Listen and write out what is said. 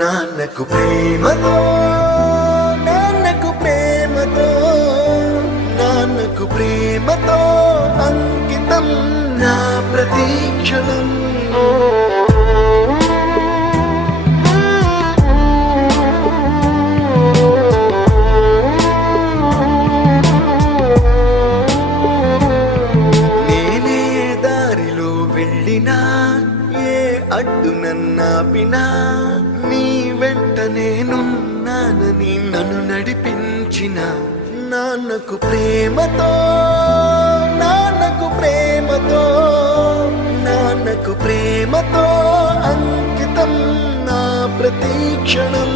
నాన్నకు ప్రేమతో నాన్నకు ప్రేమతో నాన్నకు ప్రేమతో అంకితం నా ప్రతీక్షణం. నేనే దారిలో వెళ్ళినా ఏ అడ్డు నన్నాపినా నీ వెంట నేనున్నానని నన్ను నడిపించిన నాన్నకు ప్రేమతో నాన్నకు ప్రేమతో నాన్నకు ప్రేమతో అంకితం నా ప్రతీక్షణం.